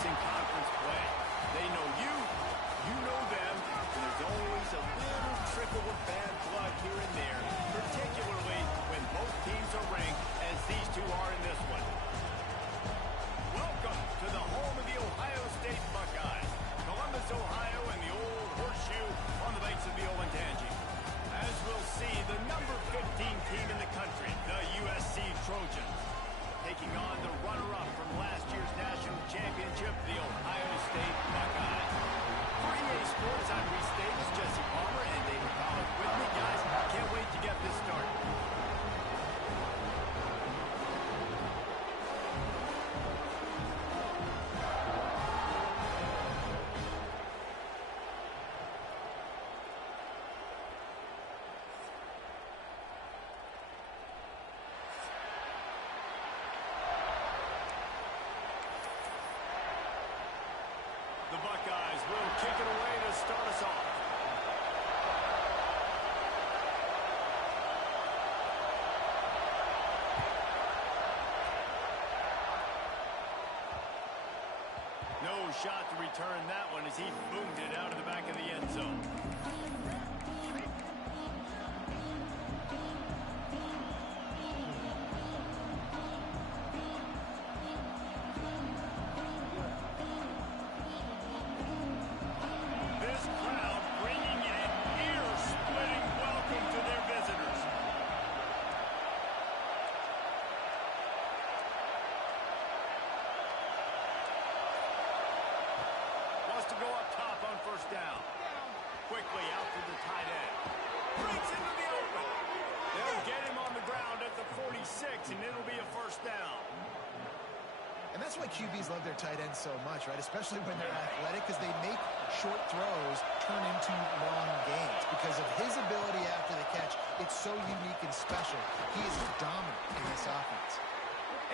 It's in conference play. They know you, you know them, and there's always a little trickle of bad blood here and there, particularly when both teams are ranked as these two are in this one. Welcome to the home of the Ohio State Buckeyes, Columbus, Ohio, and the old horseshoe on the banks of the Olentangy. As we'll see, the number 15 team in the country, the USC Trojans, taking on the runner-up from last year's national championship, the Ohio State Buckeyes. For EA Sports, I'm Reese Davis, Jesse Palmer, and David Collins with me. Guys, can't wait to get this started. The Buckeyes will kick it away to start us off. No shot to return that one as he boomed it out of the back of the end zone. First down. Quickly out to the tight end. Breaks into the open. They'll get him on the ground at the 46, and it'll be a first down. And that's why QBs love their tight ends so much, right? Especially when they're athletic, because they make short throws turn into long gains. Because of his ability after the catch, it's so unique and special. He is dominant in this offense.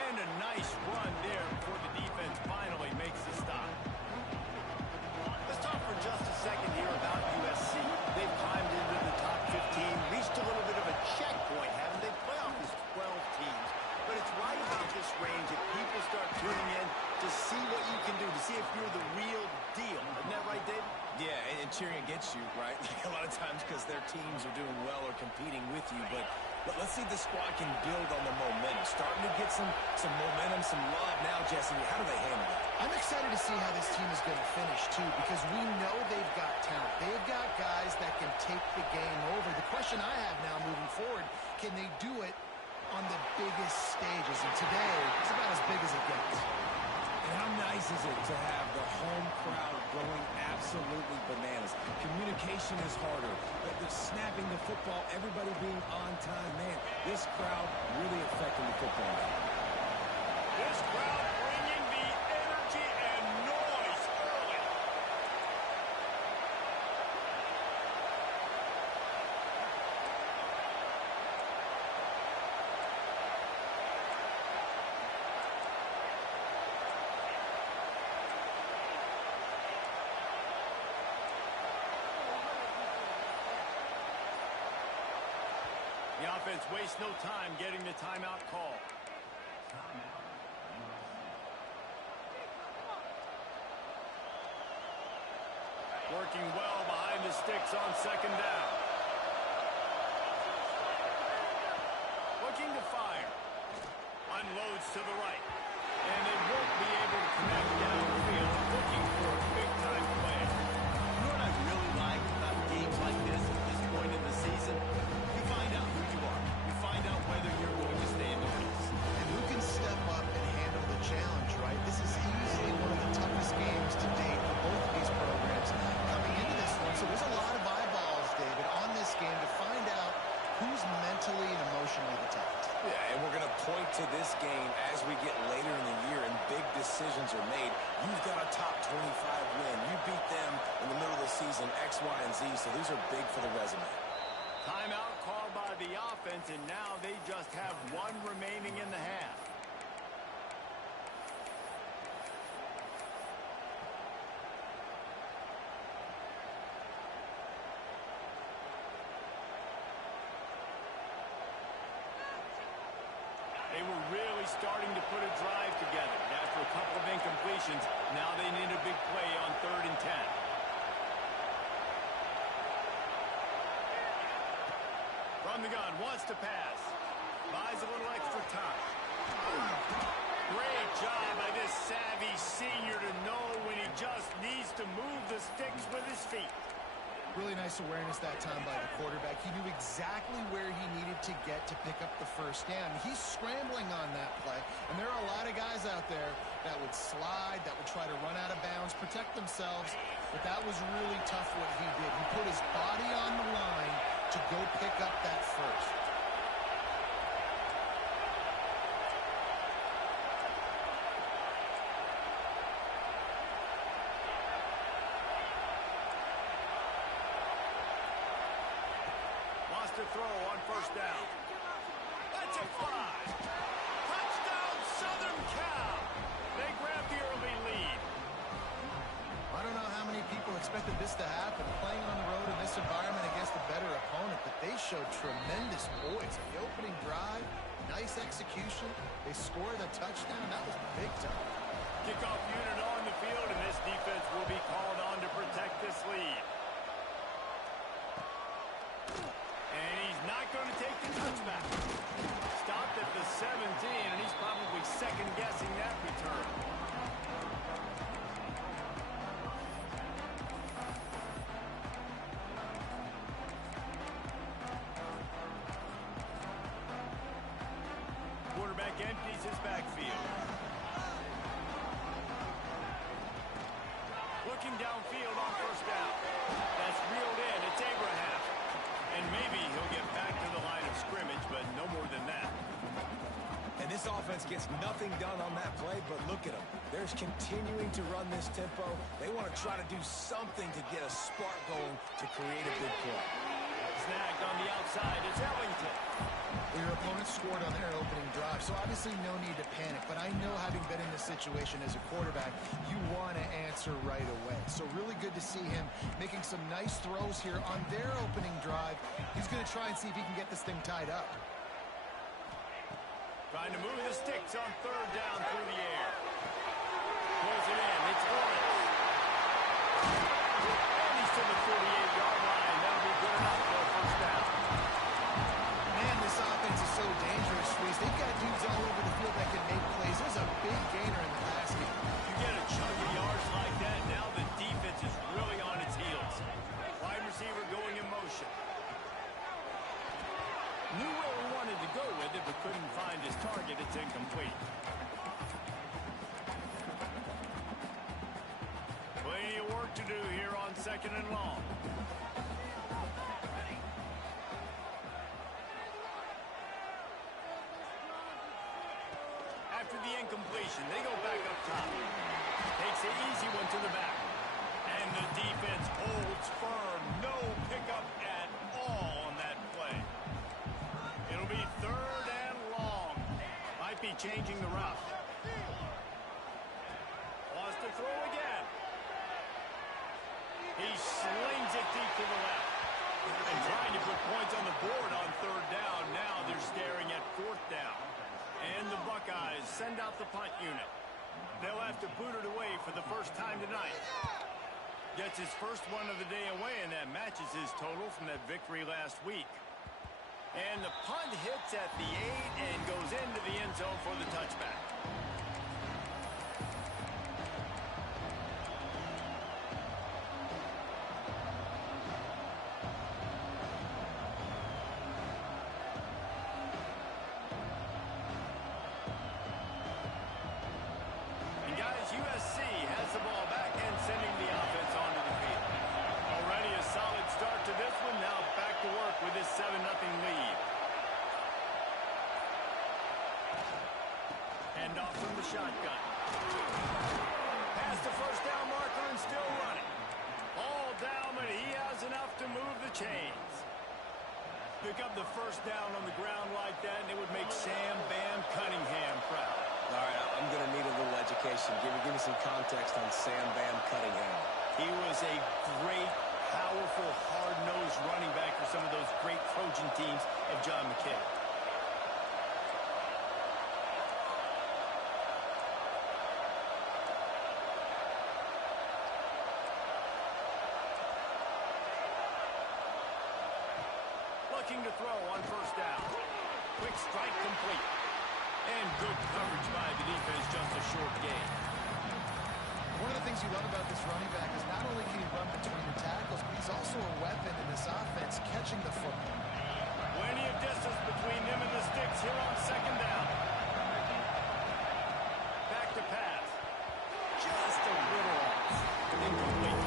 And a nice run there before the defense finally makes the stop. Let's talk for just a second here about USC. They've climbed into the top 15, reached a little bit of a checkpoint, haven't they? Playoff is 12 teams. But it's right about this range that people start tuning in to see what you can do, to see if you're the real deal. Isn't that right, David? Yeah, and cheering against you, right? Like a lot of times because their teams are doing well or competing with you. But let's see if the squad can build on the momentum. Starting to get some momentum, some love now, Jesse. How do they handle it? I'm excited to see how this team is going to finish, too, because we know they've got talent. They've got guys that can take the game over. The question I have now moving forward, can they do it on the biggest stages? And today, it's about as big as it gets. And how nice is it to have the home crowd going absolutely bananas? Communication is harder. The snapping the football, everybody being on time. Man, this crowd really affecting the football game. This crowd bringing the energy and noise early. The offense wastes no time getting the timeout call. Working well behind the sticks on second down. Looking to fire. Unloads to the right. And they won't be able to connect downfield. Looking for a big-time play. You know what I really like about games like this at this point in the season? You find out who you are. You find out whether you're going to stay in the race. And who can step up and handle the challenge, right? This is easily one of the toughest games to date for both of these programs coming into this one. So there's a lot of eyeballs, David, on this game to find out who's mentally and emotionally the toughest. Yeah, and we're going to point to this game as we get later in the year and big decisions are made. You've got a top 25 win. You beat them in the middle of the season, X, Y, and Z, so these are big for the resume. Timeout called by the offense, and now they just have one remaining in the half. They were really starting to put a drive together. After a couple of incompletions, formations. Now they need a big play on 3rd and 10. From the gun, wants to pass. Buys a little extra time. Great job by this savvy senior to know when he just needs to move the sticks with his feet. Really nice awareness that time by the quarterback. He knew exactly where he needed to get to pick up the first down. He's scrambling on that play, and there are a lot of guys out there that would slide, that would try to run out of bounds, protect themselves, but that was really tough what he did. He put his body on the line to go pick up that first. To throw on 1st down. That's a 5. Touchdown, Southern Cal. They grab the early lead. I don't know how many people expected this to happen, playing on the road in this environment against a better opponent, but they showed tremendous poise. The opening drive, nice execution. They scored a touchdown. That was big time. Kickoff unit on the field, and this defense will be called on to protect this lead. And he's not going to take the touchback. Stopped at the 17, and he's probably second-guessing that return. Quarterback empties his backfield. Looking downfield on 1st down. That's reeled in. It's Abraham. And maybe he'll get back to the line of scrimmage, but no more than that. And this offense gets nothing done on that play, but look at them. They're continuing to run this tempo. They want to try to do something to get a spark going to create a big play. Snagged on the outside. It's Ellington. Your opponent scored on their opening drive, so obviously no need to panic. But I know, having been in this situation as a quarterback, you want to answer right away. So really good to see him making some nice throws here on their opening drive. He's going to try and see if he can get this thing tied up. Trying to move the sticks on 3rd down through the air. Pulls it in. It's Lawrence. And he's to the 48-yard line. That'll be good enough for a 1st down. Man, this offense is so dangerous, Reese. They've got dudes all over the field that can make plays. There's a big gainer in the pass game. You get a chunk of yards like that, now the defense is really on its heels. Wide receiver going in motion. Knew where he wanted to go with it, but couldn't find his target. It's incomplete. Plenty of work to do here on 2nd and long. After the incompletion, they go back up top. Takes an easy one to the back. And the defense holds firm. No pickup at all on that play. It'll be 3rd and long. Might be changing the route. Wants to throw again. He slings it deep to the left. And trying to put points on the board on 3rd down. Now they're staring at 4th down. And the Buckeyes send out the punt unit. They'll have to boot it away for the first time tonight. Gets his first one of the day away, and that matches his total from that victory last week. And the punt hits at the 8 and goes into the end zone for the touchback. USC has the ball back and sending the offense onto the field. Already a solid start to this one. Now back to work with this 7-0 lead. Hand off from the shotgun. Past the 1st down marker and still running. All down, but he has enough to move the chains. Pick up the 1st down on the ground like that, and it would make Sam Bam Cunningham proud. All right, I'm going to need a little education. Give me some context on Sam Bam Cunningham. He was a great, powerful, hard-nosed running back for some of those great Trojan teams of John McKay. looking to throw on first down. Quick strike complete. And good coverage by the defense, just a short gain. One of the things you love about this running back is not only can he run between the tackles, but he's also a weapon in this offense catching the football. Plenty of distance between him and the sticks here on second down. Back to pass. Just a little off. Incomplete.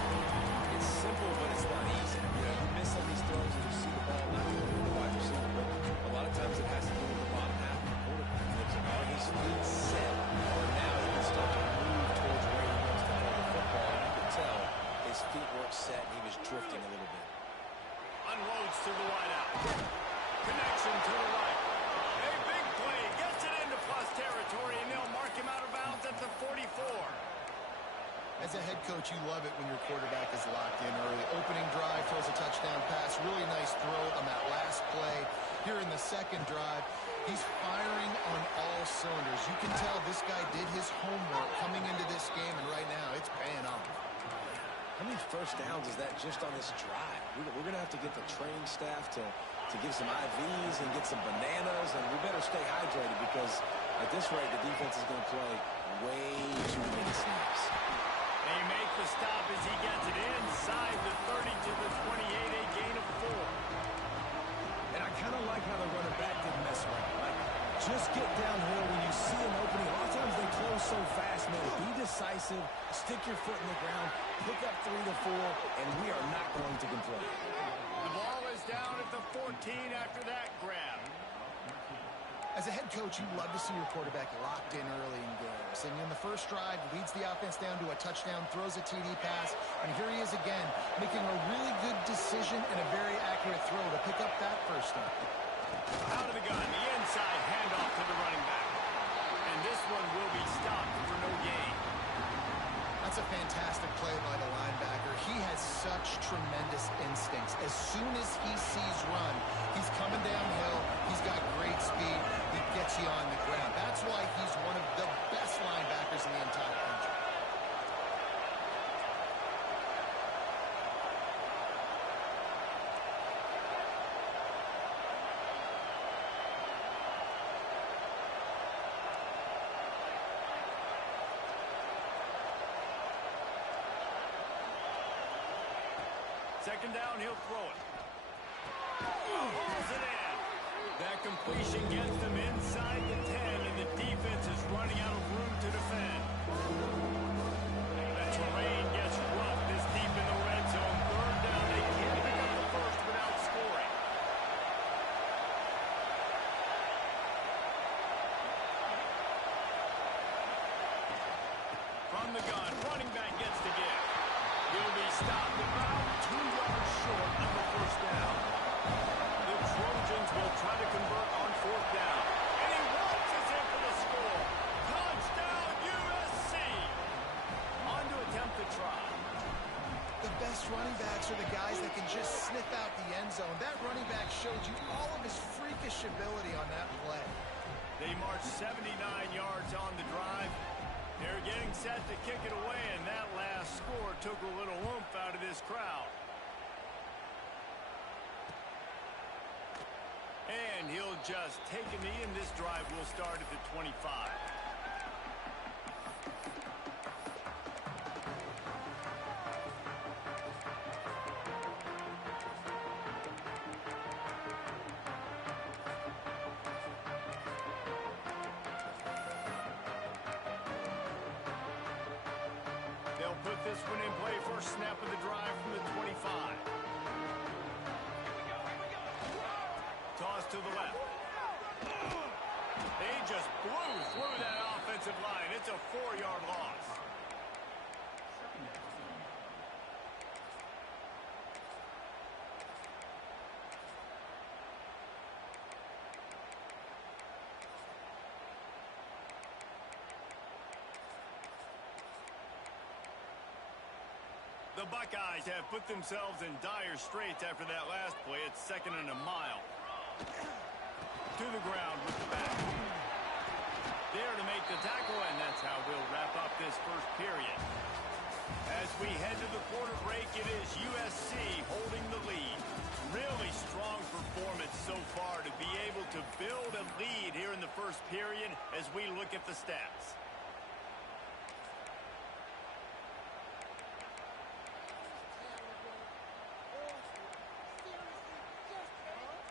It's simple, but it's not easy. You know, you miss some of these throws and you see the ball not going to the wide receiver, but a lot of times it has to do with the bottom half of the quarterback. Are his feet set, or now he can start to move towards where he wants to throw the football, and you can tell his feet weren't set and he was drifting a little bit. Unloads to the wideout. Connection to the right. A big play. Gets it into plus territory, and they'll mark him out of bounds at the 44. As a head coach, you love it when your quarterback is locked in early. Opening drive, throws a touchdown pass. Really nice throw on that last play. Here in the second drive, he's firing on all cylinders. You can tell this guy did his homework coming into this game, and right now it's paying off. How many first downs is that just on this drive? We're going to have to get the training staff to give some IVs and get some bananas, and we better stay hydrated because at this rate, the defense is going to play way too many snaps. They make the stop as he gets it inside the 30 to the 28, a gain of 4. And I kind of like how the running back didn't mess around. Like, just get downhill when you see an opening. A lot of times they close so fast, man. Be decisive, stick your foot in the ground, pick up 3 to 4, and we are not going to complain. The ball is down at the 14 after that grab. As a head coach, you love to see your quarterback locked in early in games. And in the first drive, leads the offense down to a touchdown, throws a TD pass, and here he is again, making a really good decision and a very accurate throw to pick up that first down. Out of the gun, the inside handoff to the running back. And this one will be stopped for no gain. That's a fantastic play by the linebacker. He has such tremendous instincts. As soon as he sees run, he's coming downhill. He's got great speed. He gets you on the ground. That's why he's one of the best linebackers in the entire country. Second down, he'll throw it. Hauls it in. That completion gets them inside the 10, and the defense is running out of room to defend. The terrain gets rough this deep in the red zone. Third down, they can't pick up the first without scoring. From the gun, running back gets the give. He'll be stopped about 2 yards short of the first down. The Trojans will try to convert on fourth down. And he launches in for the score. Touchdown, USC! On to attempt the try. The best running backs are the guys that can just sniff out the end zone. That running back showed you all of his freakish ability on that play. They march 79 yards on the drive. They're getting set to kick it away, and that last score took a little oomph out of this crowd. And he'll just take a knee, and this drive will start at the 25. They'll put this one in play. First snap of the drive from the 25. Toss to the left. They just blew through that offensive line. It's a 4-yard loss. The Buckeyes have put themselves in dire straits after that last play. It's 2nd and a mile. To the ground with the back. There to make the tackle, and that's how we'll wrap up this first period. As we head to the quarter break, it is USC holding the lead. Really strong performance so far to be able to build a lead here in the first period as we look at the stats.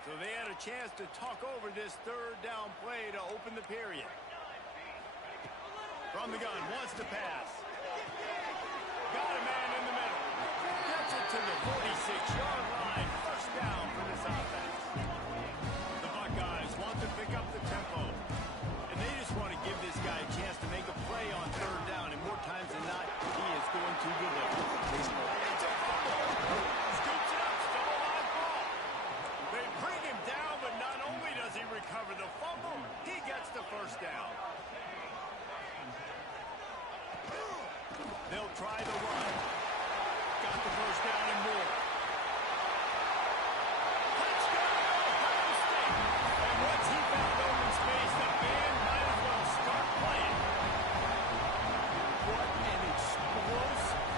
So they had a chance to talk over this third down play to open the period. From the gun, wants to pass. Got a man in the middle. Gets it to the 46-yard line. First down for this offense. The Buckeyes want to pick up the tempo. And they just want to give this guy a chance to make a play on third down. And more times than not, he is going to deliver. It's a fumble. Scoops it up. Still a live ball. They bring him down, but not only does he recover the fumble, he gets the first down. They'll try the run. Got the first down and more. Touchdown, Ohio State. And once he found open space, the band might as well start playing. What an explosive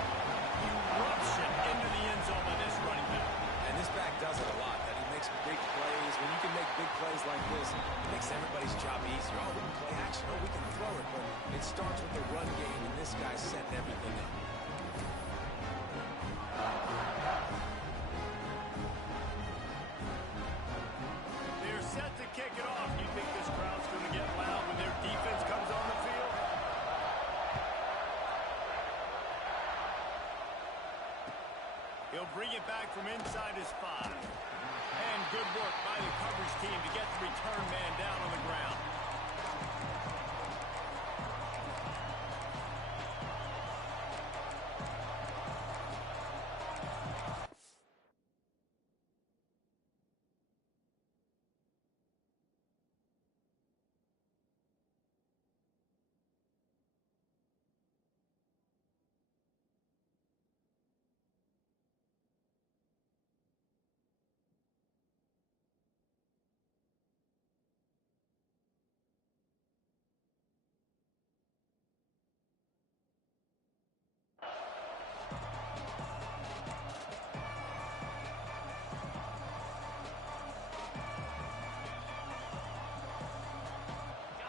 eruption into the end zone by this running back. And this back does it a lot. That he makes big plays. When you can make big plays like this, it makes everybody's job easier. Oh, we can play action. Oh, we can throw it. But it starts with the run game, and this guy's setting everything up. They're set to kick it off. Do you think this crowd's going to get loud when their defense comes on the field? He'll bring it back from inside his 5. And good work by the coverage team to get the return man down on the ground.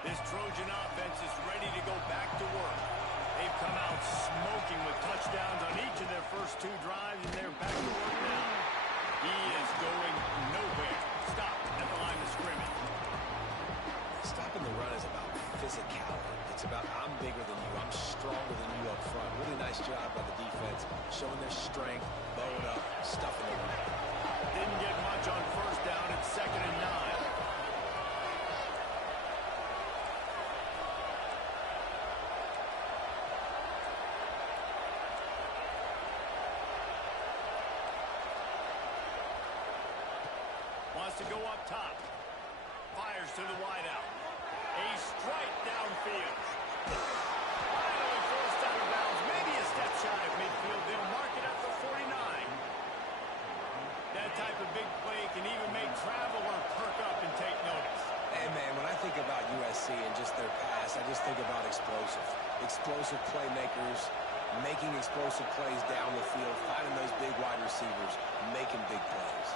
This Trojan offense is ready to go back to work. They've come out smoking with touchdowns on each of their first 2 drives, and they're back to work now. He is going nowhere. Stop at the line of scrimmage. Stopping the run is about physicality. It's about I'm bigger than you. I'm stronger than you up front. Really nice job by the defense, showing their strength, bowing up, stuffing the run. Didn't get much on first down. It's 2nd and 9. Wants to go up top. Fires to the wideout. A strike downfield. Finally forced out of bounds. Maybe a step shy of midfield. They'll mark it at the 49. That type of big play can even make traveler perk up and take notice. And, man, when I think about USC and just their pass, I just think about explosive. Explosive playmakers, making explosive plays down the field, finding those big wide receivers, making big plays.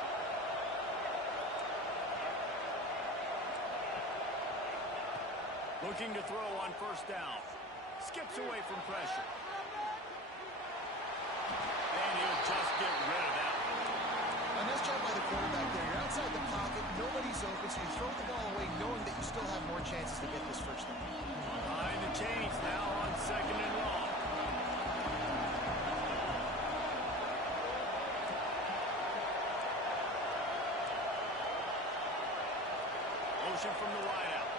Looking to throw on first down. Skips away from pressure. And he'll just get rid of that one. A nice job by the quarterback there. You're outside the pocket. Nobody's open, so you throw the ball away knowing that you still have more chances to get this first down. Behind the chains now on 2nd and long. Motion from the wideout.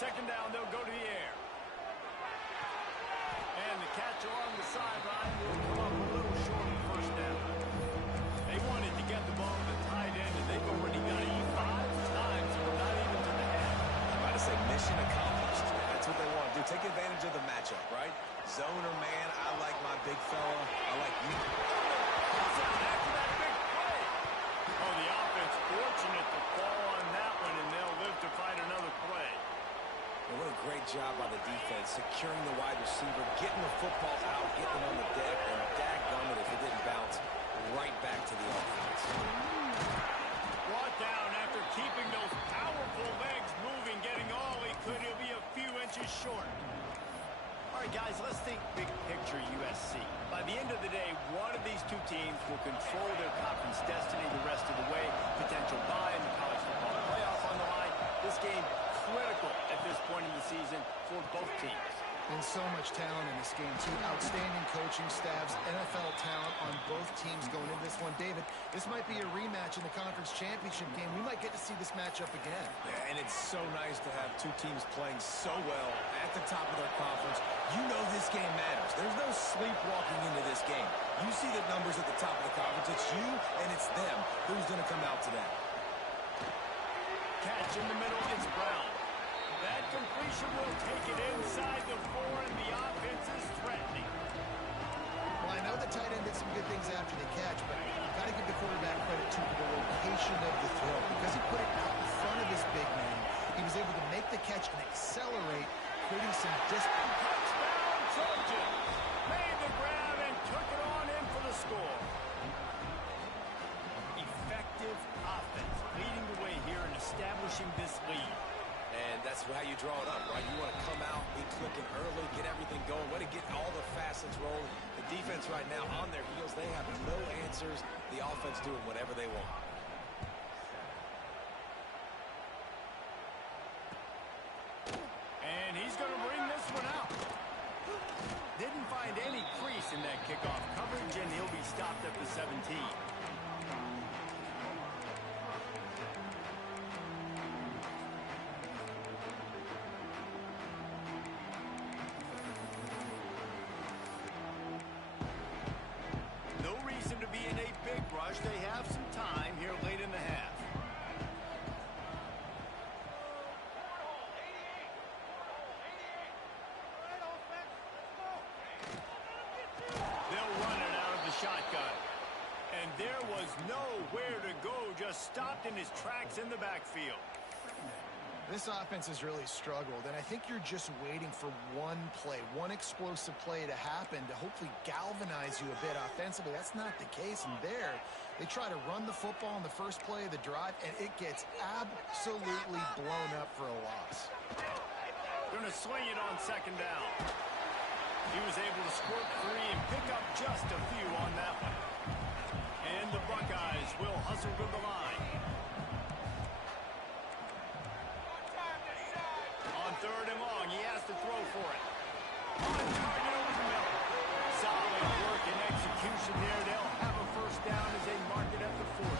Second down, they'll go to the air. And the catch along the sideline will come up a little short of the first down. They wanted to get the ball to the tight end, and they've already done it 5 times, and we're not even to the half. I'm about to say simply take advantage of the matchup, right? Zone or man, I like my big fella. I like you. After that big play. Oh, the offense fortunate to fall on that one, and they'll live to fight another play. Well, what a great job by the defense, securing the wide receiver, getting the football out, getting it on the deck, and dadgummit if it didn't bounce right back to the offense. Brought down after keeping those powerful legs moving, getting all he could. He'll be a few inches short. All right, guys, let's think big picture USC. By the end of the day, one of these two teams will control their conference destiny the rest of the way. Potential bye in the college football playoff on the line. This game critical at this point in the season for both teams. And so much talent in this game, too. Outstanding coaching staffs, NFL talent on both teams going into this one. David, this might be a rematch in the conference championship game. We might get to see this matchup again. Yeah, and it's so nice to have two teams playing so well at the top of their conference. You know this game matters. There's no sleepwalking into this game. You see the numbers at the top of the conference. It's you and it's them. Who's going to come out today? Catch in the middle, it's Brown. That completion will take it inside the 4, and the offense is threatening. Well, I know the tight end did some good things after the catch, but you've got to give the quarterback credit to the location of the throw. Because he put it out in front of his big man, he was able to make the catch and accelerate, creating some distance. Touchdown, Trojans! Made the grab and took it on in for the score. Effective offense leading the way here and establishing this lead. And that's how you draw it up, right? You want to come out, be clicking early, get everything going, way to get all the facets rolling. The defense right now on their heels, they have no answers. The offense doing whatever they want. And he's going to bring this one out. Didn't find any crease in that kickoff coverage, and he'll be stopped at the 17. They have some time here late in the half. They'll run it out of the shotgun. And there was nowhere to go, just stopped in his tracks in the backfield. This offense has really struggled, and I think you're just waiting for one play, one explosive play to happen to hopefully galvanize you a bit offensively. That's not the case, and there, they try to run the football in the first play of the drive, and it gets absolutely blown up for a loss. Going to swing it on second down. He was able to squirt free and pick up just a few on that one. And the Buckeyes will hustle to the line. Third and long, he has to throw for it. On target over the middle. Solid work and execution there. They'll have a first down as they mark it at the 40.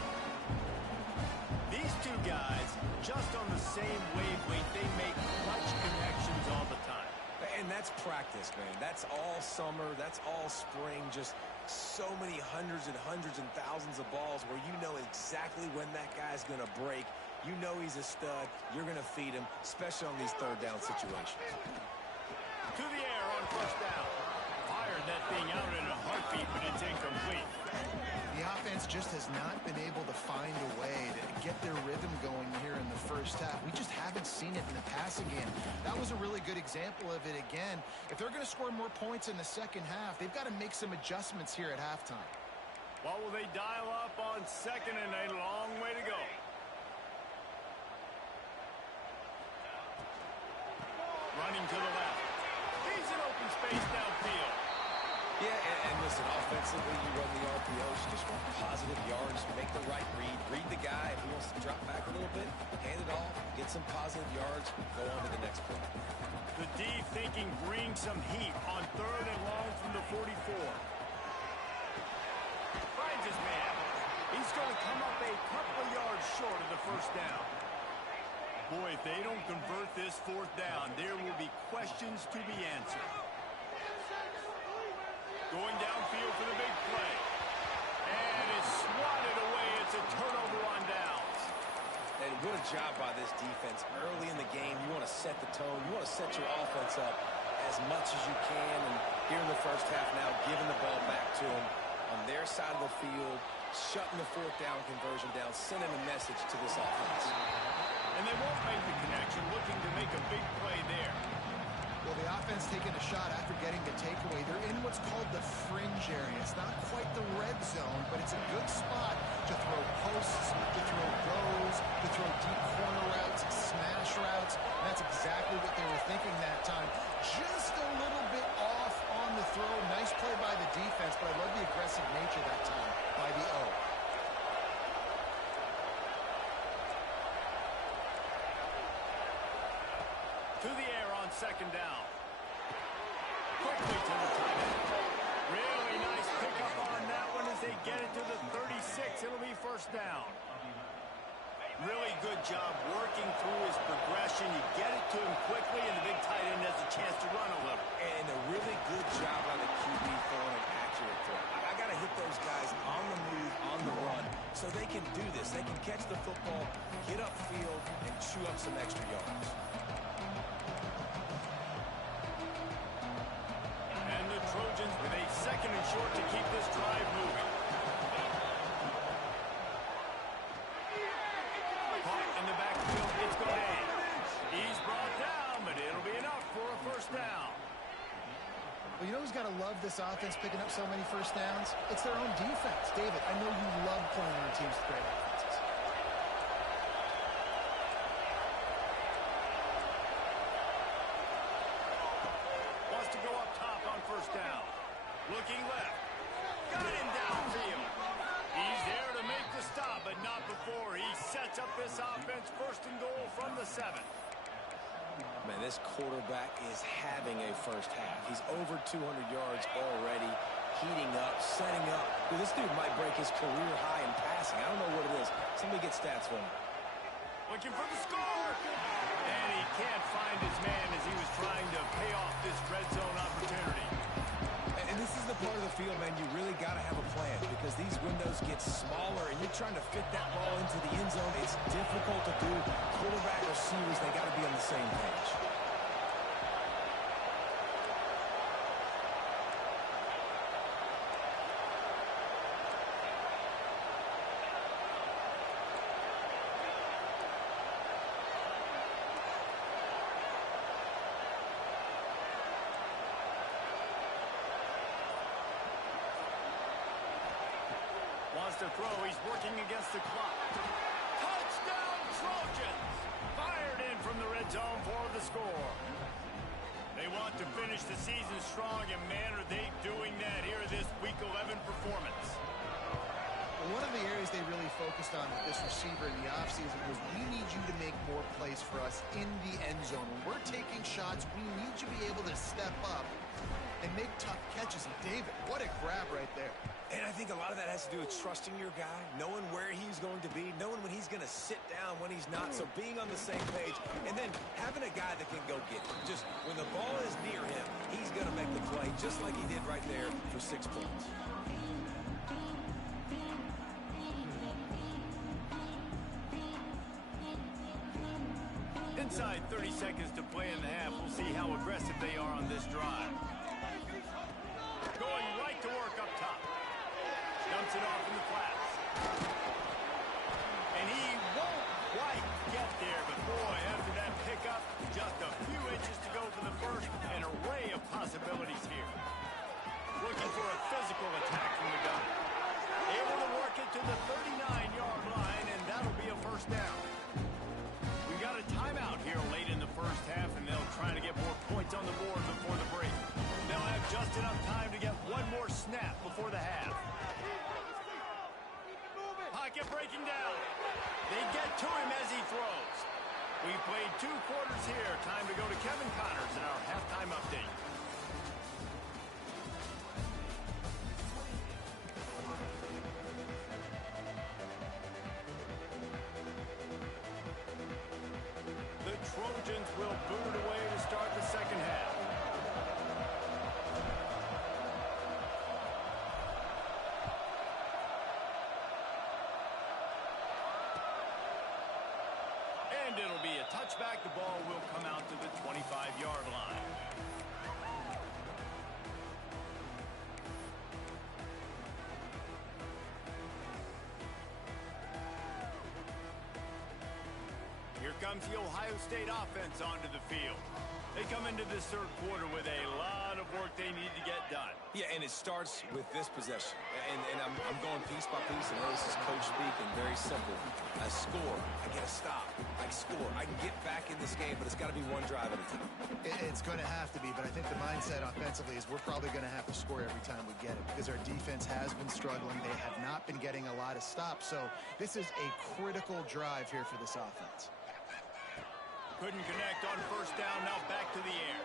These two guys, just on the same wavelength, they make clutch connections all the time. And that's practice, man. That's all summer. That's all spring. Just so many hundreds and thousands of balls where you know exactly when that guy's going to break. You know he's a stud. You're going to feed him, especially on these third down situations. To the air on first down. Fired that thing out in a heartbeat, but it's incomplete. The offense just has not been able to find a way to get their rhythm going here in the first half. We just haven't seen it in the passing game. That was a really good example of it again. If they're going to score more points in the second half, they've got to make some adjustments here at halftime. Well, will they dial up on second and a long way to go? Running to the left. He's in open space downfield. Yeah, and listen, offensively, you run the RPOs, you just want positive yards, make the right read the guy. If he wants to drop back a little bit, hand it off, get some positive yards, go on to the next play. The D thinking bring some heat on third and long from the 44. Finds his man. He's going to come up a couple of yards short of the first down. Boy, if they don't convert this fourth down, there will be questions to be answered. Going downfield for the big play. And it's swatted away. It's a turnover on downs. And what a job by this defense. Early in the game, you want to set set the tone. You want to set your offense up as much as you can. And here in the first half now, giving the ball back to them on their side of the field, shutting the fourth down conversion down, sending a message to this offense. And they won't make the connection, looking to make a big play there. Well, the offense taking a shot after getting the takeaway. They're in what's called the fringe area. It's not quite the red zone, but it's a good spot to throw posts, to throw goes, to throw deep corner routes, smash routes. And that's exactly what they were thinking that time. Just a little bit off on the throw. Nice play by the defense, but I love the aggressive nature that time by the O. To the air on second down. Quickly to the tight end. Really nice pickup on that one as they get it to the 36. It'll be first down. Really good job working through his progression. You get it to him quickly, and the big tight end has a chance to run a little. And a really good job by the QB throwing an accurate throw. I got to hit those guys on the move, on the run, so they can do this. They can catch the football, get upfield, and chew up some extra yards. And the Trojans with a second and short to keep this drive moving. Caught in the backfield, it's Bogh. He's brought down, but it'll be enough for a first down. Well, you know who's got to love this offense picking up so many first downs? It's their own defense. David, I know you love playing on teams with great offenses. Wants to go up top on first down. Looking left. Got him downfield. He's there to make the stop, but not before. He sets up this offense first and goal from the 7. Man, this quarterback is having a first half. He's over 200 yards already, heating up, setting up. Dude, this dude might break his career high in passing. I don't know what it is. Somebody get stats for him. Looking for the score. And he can't find his man as he was trying to pay off this red zone opportunity. And this is the part of the field, man, you really got to have a plan because these windows get smaller and you're trying to fit that ball into the end zone. It's difficult to do. Quarterback, receivers, they got to be on the same page. Wants to throw. He's working against the clock. Touchdown, Trojans! Fired in from the red zone for the score. They want to finish the season strong, and man, are they doing that here this Week 11 performance. Well, one of the areas they really focused on with this receiver in the offseason was we need you to make more plays for us in the end zone. When we're taking shots, we need you to be able to step up and make tough catches. And David, what a grab right there. And I think a lot of that has to do with trusting your guy, knowing where he's going to be, knowing when he's going to sit down, when he's not. So being on the same page, and then having a guy that can go get it. Just when the ball is near him, he's going to make the play, just like he did right there for 6 points. Inside 30 seconds to play in the half. We'll see how aggressive they are on this drive. Going right to work up top. Dumps it off in the flats. And he won't quite get there, but boy, after that pickup, just a few inches to go for the first. An array of possibilities here. Looking for a physical attack from the gun. Able to work it to the 39-yard line, and that'll be a first down. We got a timeout here late in the first half, and they'll try to get more points on the board before the break. They'll have just enough time to get one more snap before the half. Pocket breaking down. They get to him as he throws. We played 2 quarters here. Time to go to Kevin Connors in our halftime update. The Trojans will boot it away to start the second half. And it'll be a touchback. The ball will come out to the 25-yard line. Here comes the Ohio State offense onto the field. They come into this third quarter with a lot of work they need to get done. Yeah, and it starts with this possession. And I'm going piece by piece, and this is coach speak, and very simple. I score, I get a stop, I score. I can get back in this game, but it's got to be one drive at a time. It's going to have to be, but I think the mindset offensively is we're probably going to have to score every time we get it because our defense has been struggling. They have not been getting a lot of stops, so this is a critical drive here for this offense. Couldn't connect on first down, now back to the air.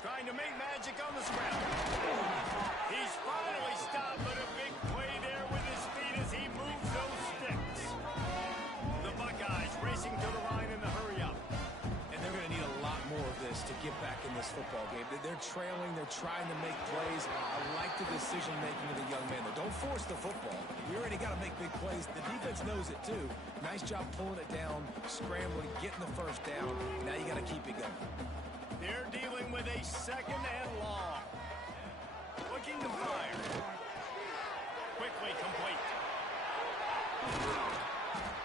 Trying to make magic on the scramble. He's finally stopped, but a big play there with his feet as he moves those sticks. The Buckeyes racing to the line in the hurry-up. And they're going to need a lot more of this to get back in this football game. They're trailing. They're trying to make plays. I like the decision-making of the young man. Don't force the football. We already got to make big plays. The defense knows it, too. Nice job pulling it down, scrambling, getting the first down. Now you got to keep it going. They're dealing with a second and long. Looking to fire. Quickly complete.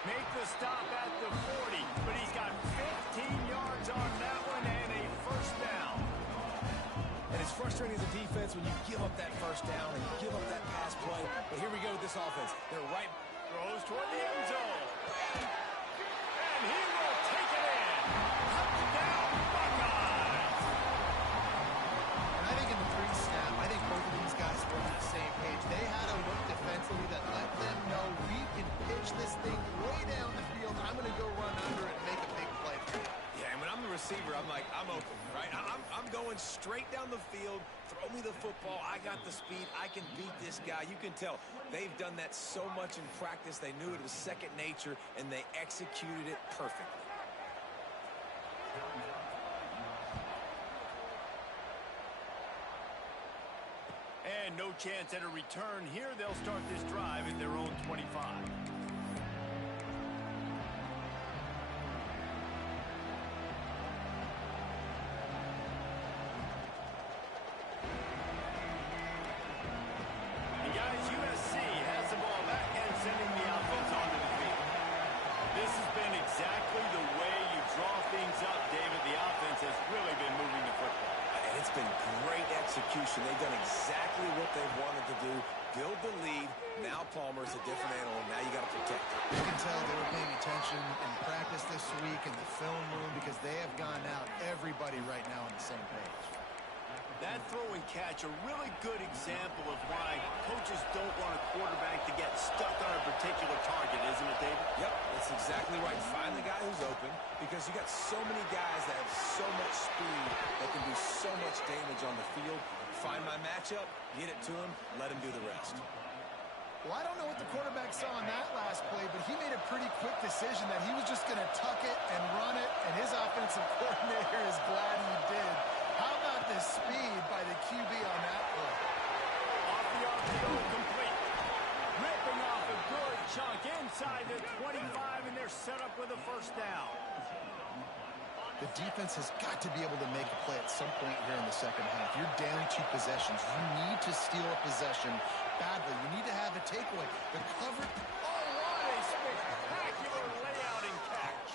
Make the stop at the 40, but he's got 15 yards on that one and a first down. And it's frustrating as a defense when you give up that first down and you give up that pass play. But here we go with this offense. They're right. Throws toward the end zone. And he will take it in. Touchdown, Buckeyes. And I think in the pre-snap, I think both of these guys were on the same page. They had a look defensively that let them know we can pitch this thing way down the field. I'm going to go run under it and make a big play for you. Yeah, and when I'm the receiver, I'm like, I'm open, right? I'm going straight down the field. Throw me the football. I got the speed. I can beat this guy. You can tell they've done that so much in practice. They knew it was second nature, and they executed it perfectly. And no chance at a return here. They'll start this drive at their own 25. And guys, USC has the ball back and sending the offense onto the field. This has been exactly the way you draw things up, David. The offense has really been moving the football. And it's been great execution. They've done exactly what they've wanted to do. Build the lead. Now Palmer's a different animal. Now you got to protect it. You can tell they were paying attention in practice this week in the film room because they have gone out, everybody right now on the same page. That throw and catch, a really good example of why coaches don't want a quarterback to get stuck on a particular target, isn't it, David? Yep, that's exactly right. Find the guy who's open because you got so many guys that have so much speed that can do so much damage on the field. Find my matchup, get it to him, let him do the rest. Well, I don't know what the quarterback saw on that last play, but he made a pretty quick decision that he was just going to tuck it and run it, and his offensive coordinator is glad he did. How about the speed by the QB on that play? Off the RPO, complete. Ripping off a good chunk inside the 25, and they're set up with a first down. The defense has got to be able to make a play at some point here in the second half. You're down 2 possessions. You need to steal a possession badly. You need to have a takeaway. The cover. Oh, what a spectacular layout and catch.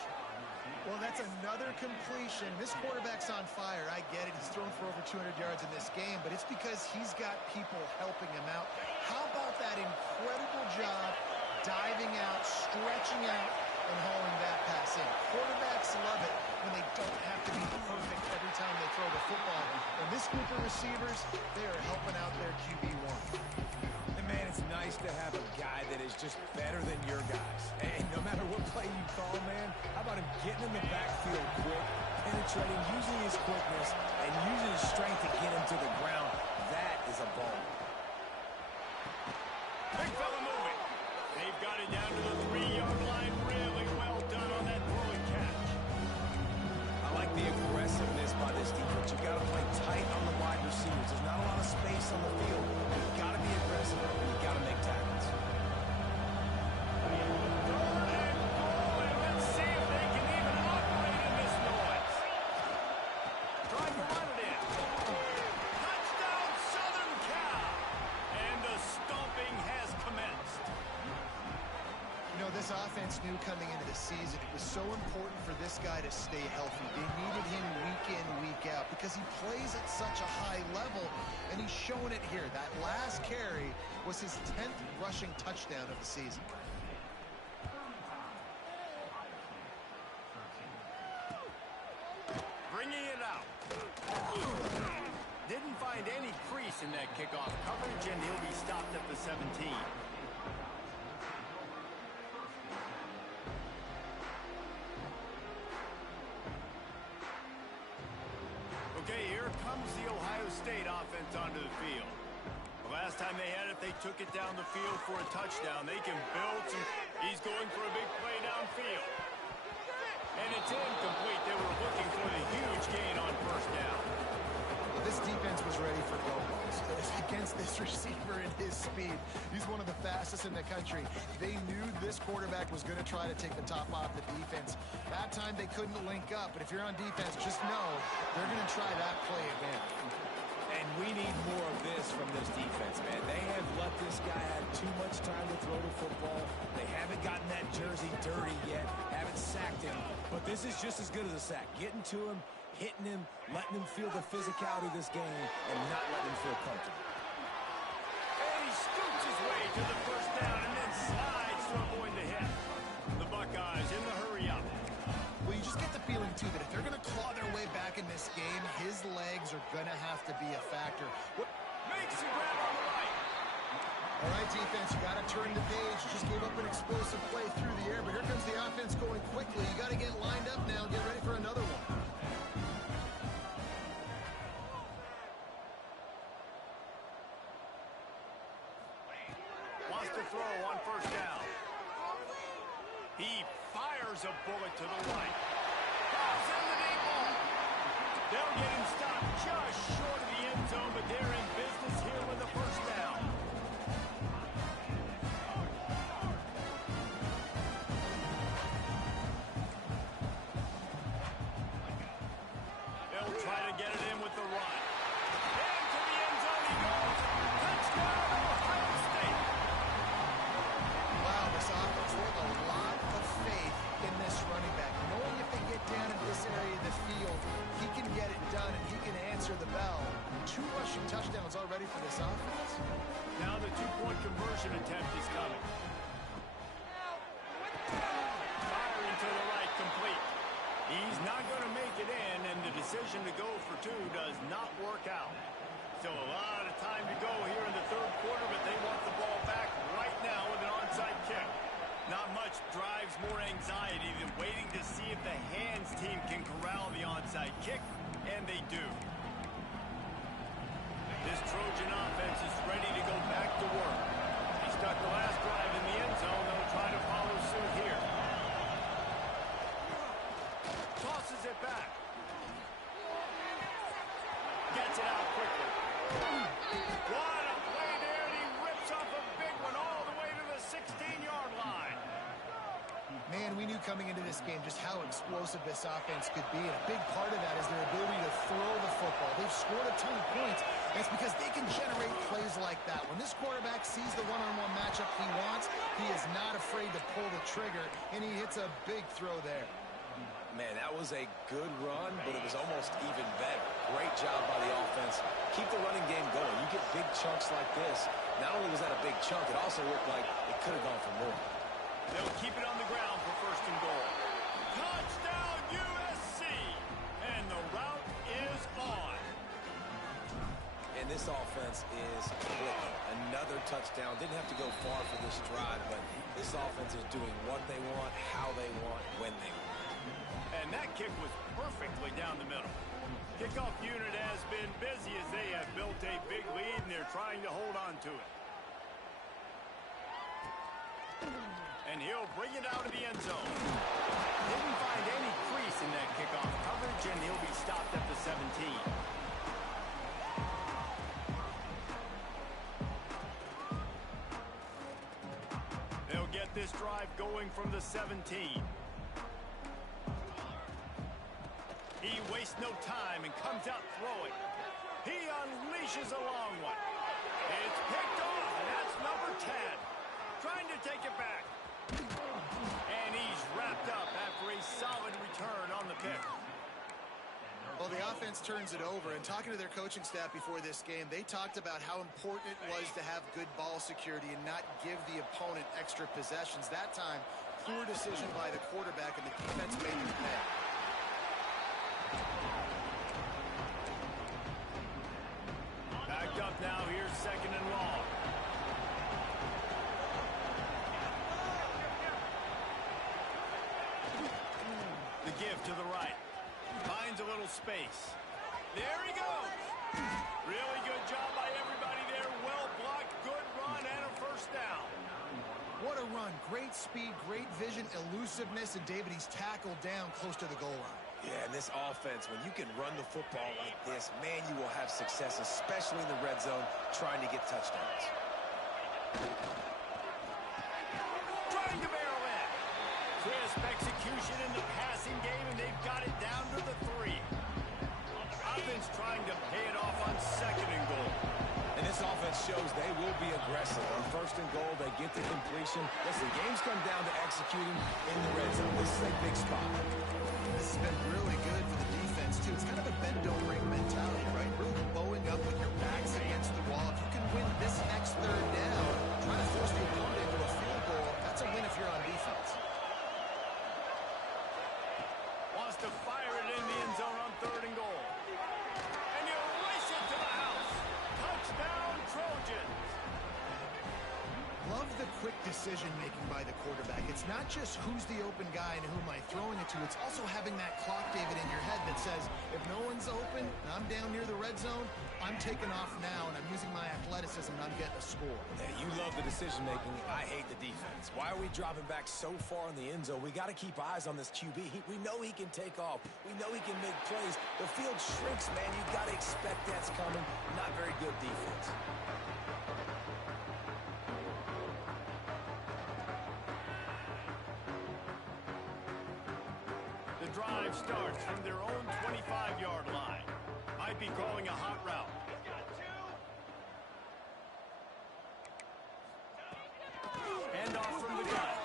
Well, that's another completion. This quarterback's on fire. I get it. He's thrown for over 200 yards in this game, but it's because he's got people helping him out. How about that incredible job diving out, stretching out, and hauling that pass in? Quarterbacks love it when they don't have to be perfect every time they throw the football. And this group of receivers, they are helping out their QB1. And man, it's nice to have a guy that is just better than your guys. And no matter what play you call, man, how about him getting in the backfield quick, penetrating, using his quickness, and using his strength to get him to the ground? That is a ball. Big fella moving. They've got it down to the 3-yard line. Really well done on that throw and catch. I like the aggressiveness by this defense. You've got to play tight on the wide receivers. There's not a lot of space on the field. You've got to be aggressive, and you've got to make tackles. Third and goal, and let's see if they can even operate in this noise. this guy to stay healthy. They needed him week in, week out because he plays at such a high level, and he's showing it here. That last carry was his 10th rushing touchdown of the season. Bringing it out. Didn't find any crease in that kickoff coverage, and he'll be stopped at the 17. Okay, here comes the Ohio State offense onto the field. The last time they had it, they took it down the field for a touchdown. They can build some. He's going for a big play downfield. And it's incomplete. They were looking for the huge gain on first down. Well, this defense was ready for go balls against this receiver and his speed. He's one of the fastest in the country. They knew this quarterback was going to try to take the top off the defense. That time they couldn't link up, but if you're on defense, just know they're going to try that play again. And we need more of this from this defense, man. They have let this guy have too much time to throw the football. They haven't gotten that jersey dirty yet, haven't sacked him. But this is just as good as a sack. Getting to him, hitting him, letting him feel the physicality of this game, and not letting him feel comfortable. And he scoots his way to the first down and then slides to avoid the hit. The Buckeyes in the hurry up. Well, you just get the feeling, too, that if they're going to claw their way back in this game, his legs are going to have to be a factor. Makes the grab on the right. All right, defense, you got to turn the page. You just gave up an explosive play through the air, but here comes the offense going quickly. You got to get lined up now and get ready for another one. Wants to throw on first down. He fires a bullet to the right. Falls in the deep ball. They'll get him stopped just short of the end zone, but they're in business here with the first down. They'll try to get it in with the run. Into the end zone he goes. Touchdown, Ohio State. Wow, this offense, they have a lot of faith in this running back. Knowing if they get down in this area of the field, he can get it done and he can answer the bell. 2 rushing touchdowns already for this offense. Now the 2-point conversion attempt is coming. Firing to the right, complete. He's not going to make it in, and the decision to go for 2 does not work out. Still a lot of time to go here in the third quarter, but they want the ball back right now with an onside kick. Not much drives more anxiety than waiting to see if the hands team can corral the onside kick, and they do. This Trojan offense is ready to go back to work. He stuck the last drive in the end zone. They'll try to follow suit here. Tosses it back. Gets it out quickly. What a play there, and he rips off a big one all the way to the 16-yard line. Man, we knew coming into this game just how explosive this offense could be, and a big part of that is their ability to throw the football. They've scored a ton of points, and it's because they can generate plays like that. When this quarterback sees the one-on-one matchup he wants, he is not afraid to pull the trigger, and he hits a big throw there. Man, that was a good run, but it was almost even better. Great job by the offense. Keep the running game going. You get big chunks like this. Not only was that a big chunk, it also looked like it could have gone for more. They'll keep it on the ground for first and goal. Touchdown, USC! And the route is on. And this offense is clicking. Another touchdown. Didn't have to go far for this drive, but this offense is doing what they want, how they want, when they want. And that kick was perfectly down the middle. Kickoff unit has been busy as they have built a big lead, and they're trying to hold on to it. And he'll bring it out of the end zone. Didn't find any crease in that kickoff coverage, and he'll be stopped at the 17. They'll get this drive going from the 17. He wastes no time and comes out throwing. He unleashes a long one. It's picked off, and that's number 10. Trying to take it back. And he's wrapped up after a solid return on the pick. Well, the offense turns it over, and talking to their coaching staff before this game, they talked about how important it was to have good ball security and not give the opponent extra possessions. That time, poor decision by the quarterback, and the defense made them pay. Backed up now, here's 2nd and long. The give to the right. Finds a little space. There he goes. Really good job by everybody there. Well blocked, good run, and a first down. What a run. Great speed, great vision, elusiveness, and David, he's tackled down close to the goal line. Yeah, and this offense, when you can run the football like this, man, you will have success, especially in the red zone, trying to get touchdowns. Trying to barrel in. Crisp execution in the passing game, and they've got it down to the 3. Offense trying to pay it off on 2nd and goal. And this offense shows they will be aggressive. On 1st and goal, they get the completion. Listen, games come down to executing in the red zone. This is a big spot. This has been really good for the defense, too. It's kind of a bend-don't-break mentality, right? Really bowing up with your backs against the wall. If you can win this next 3rd down, try to force the opponent into a field goal, that's a win if you're on defense. Wants to fire it in the end zone on 3rd and goal. And you race it to the house. Touchdown, Trojans. Love the quick decision-making by the quarterback. It's not just who's the open guy and who am I throwing it to. It's also having that clock, David, in your head that says, if no one's open and I'm down near the red zone, I'm taking off now, and I'm using my athleticism, and I'm getting a score. Yeah, you love the decision-making. I hate the defense. Why are we dropping back so far in the end zone? We got to keep eyes on this QB. We know he can take off. We know he can make plays. The field shrinks, man. You got to expect that's coming. Not very good defense. The drive starts from their own 25-yard line. Might be calling a hot route. Hand off from the gun.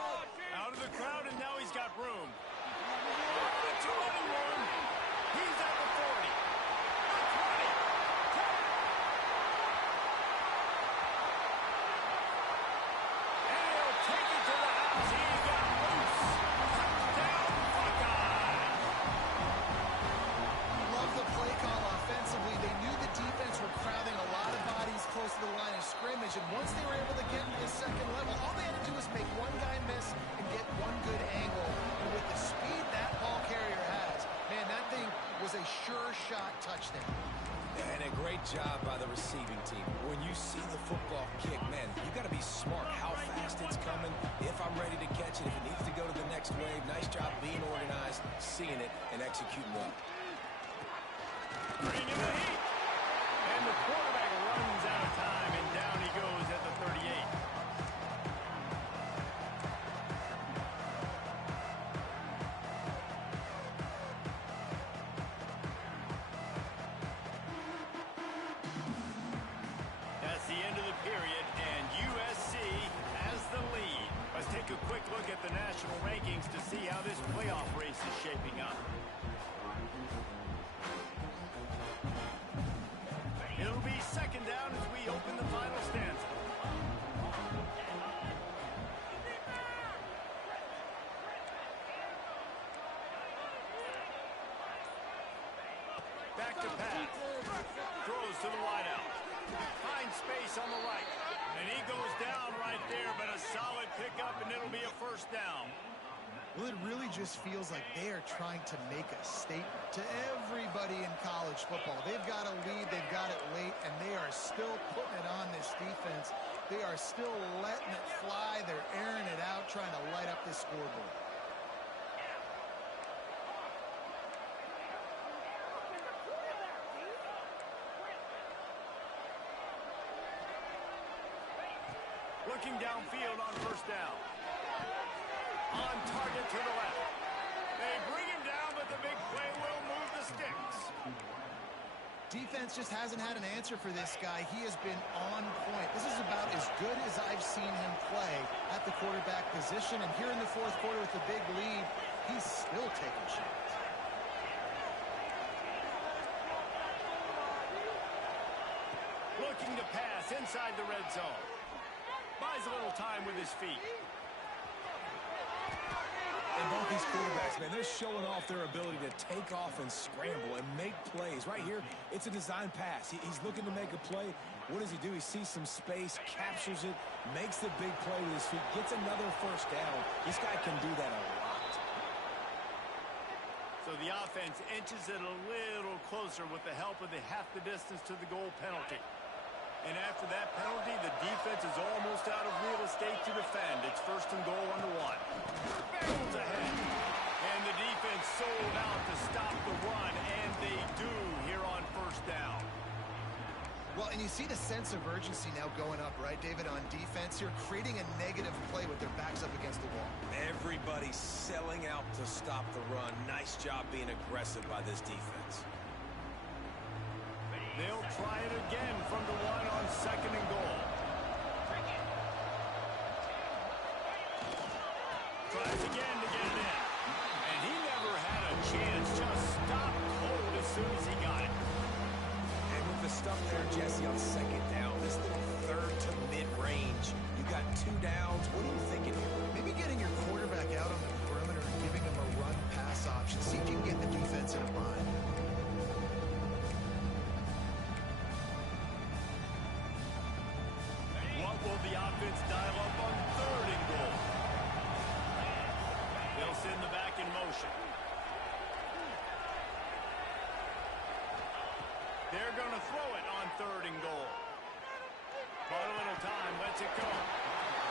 Out of the crowd, and now he's got room. The 2-1. He's at the 40. The 20. 10. And he'll take it to the house. He's got loose. Touchdown, Buckeyes. Love the play call offensively. They knew the defense were crowding a lot of bodies close to the line of scrimmage, and once they were able to get into the 2nd level, all they had to do was make one guy miss and get one good angle. And with the speed that ball carrier has, man, that thing was a sure shot touchdown. And a great job by the receiving team. When you see the football kick, man, you got to be smart how fast it's coming. If I'm ready to catch it, if it needs to go to the next wave, nice job being organized, seeing it, and executing well. Bringing the heat. And the quarterback runs out of time, and down he goes at the 38. That's the end of the period, and USC has the lead. Let's take a quick look at the national rankings to see how this playoff race is shaping up. It'll be 2nd down as we open the final stanza. Back to pass. Throws to the wideout. Finds space on the right. And he goes down right there, but a solid pickup, and it'll be a first down. Well, it really just feels like they are trying to make a statement to everybody in college football. They've got a lead, they've got it late, and they are still putting it on this defense. They are still letting it fly. They're airing it out, trying to light up this scoreboard. Looking downfield on first down. On target to the left. They bring him down, but the big play will move the sticks. defense just hasn't had an answer for this guy. He has been on point. This is about as good as I've seen him play at the quarterback position. And here in the fourth quarter with the big lead, he's still taking shots. Looking to pass inside the red zone. Buys a little time with his feet. And both these quarterbacks, man, they're showing off their ability to take off and scramble and make plays. Right here, it's a design pass. He's looking to make a play. What does he do? He sees some space, captures it, makes the big play with his feet, gets another first down. This guy can do that a lot. So the offense inches it a little closer with the help of the half the distance to the goal penalty. And after that penalty, the defense is almost out of real estate to defend. It's first and goal on the 1. Barrels ahead. And the defense sold out to stop the run, and they do here on first down. Well, and you see the sense of urgency now going up, right, David, on defense here, creating a negative play with their backs up against the wall. Everybody's selling out to stop the run. Nice job being aggressive by this defense. They'll try it again from the 1 on second and goal. Tries again to get it in. And he never had a chance. Just stopped cold as soon as he got it. And with the stuff there, Jesse, on second down, this little third to mid-range, you got 2 downs. What are you thinking here? Maybe getting your quarterback out on the perimeter and giving him a run-pass option. See if you can get the defense in a bind. Will the offense dial up on third and goal? They'll send the back in motion. They're going to throw it on third and goal. Caught a little time, lets it go.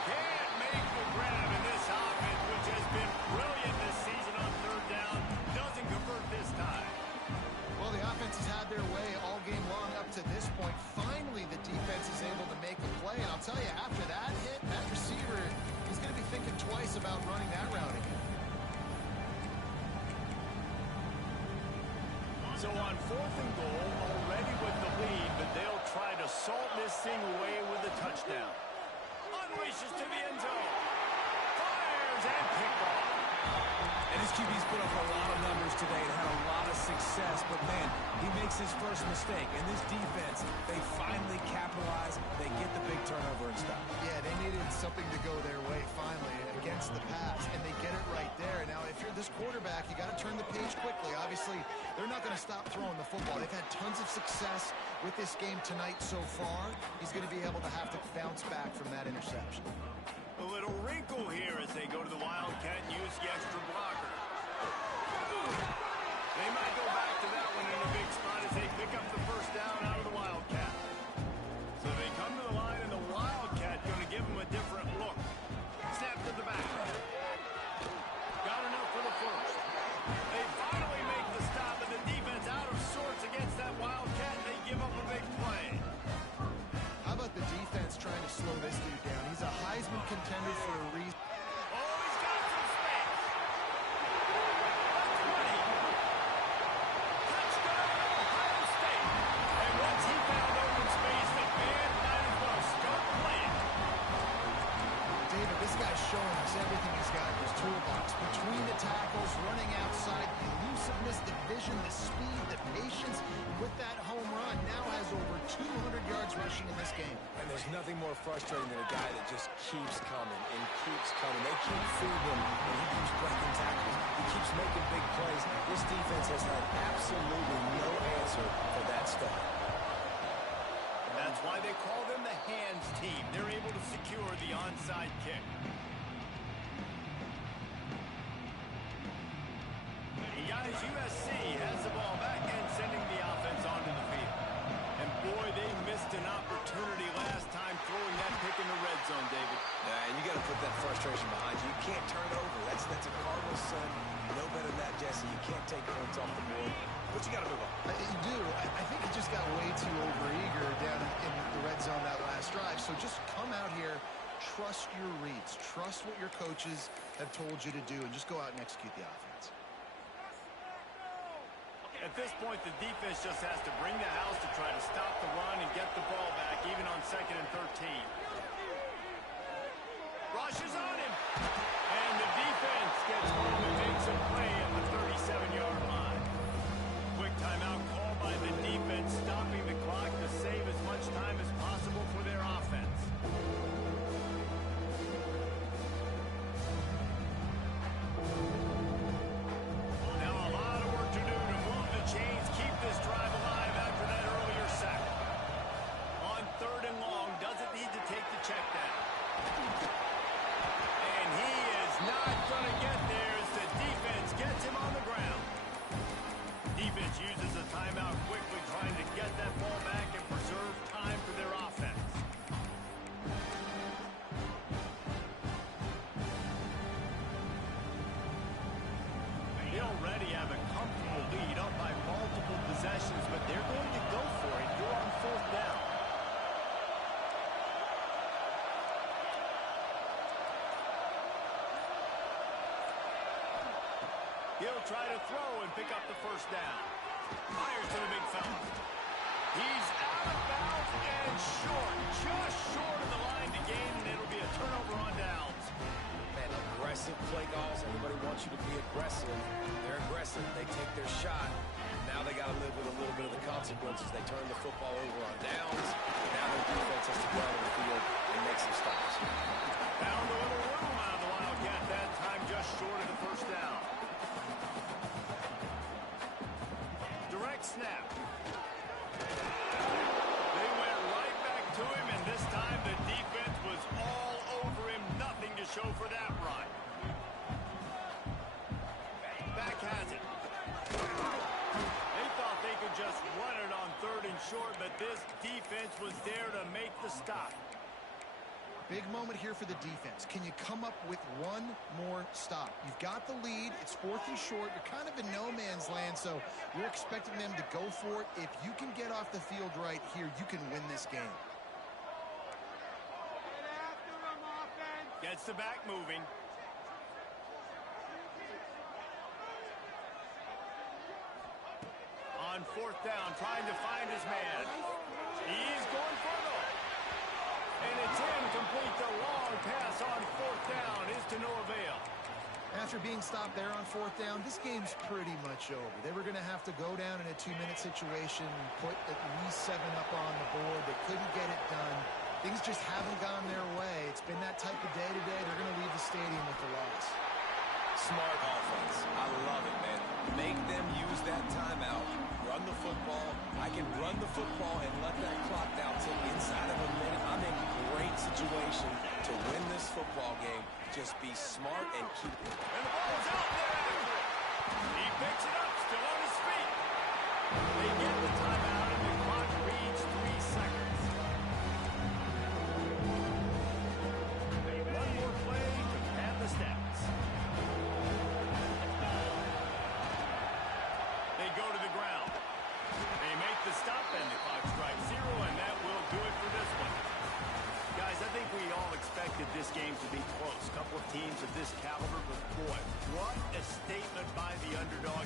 Can't make the grab in this offense, which has been brilliant this season on third down. Doesn't convert this time. Well, the offense has had their way all game long up to this point. Finally, the defense is able to make a play. And I'll tell you, after that hit, that receiver is going to be thinking twice about running that route again. So on fourth and goal, already with the lead, but they'll try to salt this thing away with a touchdown. Unleashes to the end zone. Fires and picked off. And his QB's put up a lot of numbers today and had a lot of success, but man, he makes his first mistake. And this defense, they finally capitalize. They get the big turnover and stop. Yeah, they needed something to go their way finally against the pass, and they get it right there. Now, if you're this quarterback, you got to turn the page quickly. Obviously, they're not going to stop throwing the football. They've had tons of success with this game tonight so far. He's going to be able to have to bounce back from that interception. A little wrinkle here as they go to the Wildcat and use the extra blocker. They might go back to that one in a big spot as they pick up the first down out of the Wildcat. So they come to the line, and the Wildcat going to give them a different look. Snap to the back. Got enough for the first. They finally make the stop, and the defense out of sorts against that Wildcat, and they give up a big play. How about the defense trying to slow this dude down? He's a Heisman contender for a reason. Oh, he's got some space. That's money. Touchdown, Ohio State. And once he found open space, the band might as well start playing. David, this guy's showing us everything he's got in his toolbox. Between the tackles, running outside, the elusiveness, the vision, the speed, the patience. With that home run, now has over 200 yards rushing in this game. And there's nothing more frustrating than a guy that just keeps coming and keeps coming. They keep feeding him, and he keeps breaking tackles. He keeps making big plays. This defense has had absolutely no answer for that stuff. That's why they call them the hands team. They're able to secure the onside kick. And guys, USC has the ball back and sending the offense onto the field. And boy, they missed an opportunity last time throwing that pick in the red zone, David. And you got to put that frustration behind you. You can't turn it over. That's a Cardinals son. You know better than that, Jesse. You can't take points off the board. But you got to move on. You do. I think he just got way too overeager down in the red zone that last drive. So just come out here, trust your reads, trust what your coaches have told you to do, and just go out and execute the offense. At this point, the defense just has to bring the house to try to stop the run and get the ball back, even on 2nd and 13. Rushes on him. And the defense gets home and makes a play at the 37-yard line. Quick timeout call by the defense, stopping the clock to save as much time as possible for their offense. Now a lot of work to do to move the chains, keep this drive alive after that earlier sack. On 3rd and long, doesn't need to take the check down. And he is not going to get there as the defense gets him on the ground. Defense uses a timeout quickly, trying to get that ball back and preserve time for their offense. They already have a comfortable lead up by multiple possessions, but they're going to go for it. You're on 4th down. He'll try to throw and pick up the 1st down. Fires to the big fella. He's out of bounds and short. Just short of the line to gain, and it'll be a turnover on downs. Man, aggressive play calls. Everybody wants you to be aggressive. They're aggressive. They take their shot. Now they got to live with a little bit of the consequences. They turn the football over on downs. Now their defense has to go out on the field and make some stops. Found a little room out of the Wildcat that time, just short of the 1st down. Direct snap. They went right back to him, and this time the defense was all over him. Nothing to show for that run. Back has it. They thought they could just run it on 3rd and short, but this defense was there to make the stop. Big moment here for the defense. Can you come up with one more stop? You've got the lead. It's 4th and short. You're kind of in no man's land, so you're expecting them to go for it. If you can get off the field right here, you can win this game. Gets the back moving. On 4th down, trying to find his man. He's going for it. And it's incomplete. The long pass on 4th down is to no avail. After being stopped there on 4th down, this game's pretty much over. They were going to have to go down in a 2-minute situation, put at least 7 up on the board. They couldn't get it done. Things just haven't gone their way. It's been that type of day today. They're going to leave the stadium with the loss. Smart offense. I love it, man. Make them use that timeout. Run the football. I can run the football and let that clock down till inside of a minute. I'm in great situation to win this football game. Just be smart and keep it. And the ball's out there after it. He picks it up, still on his feet. They get the timeout, and the clock reads 3 seconds. One more play to pad the stats. They go to the ground. They make the stop, and the clock strikes 0, and that will do it for this one. Guys, I think we all expected this game to be close. A couple of teams of this caliber, but boy, what a statement by the underdog.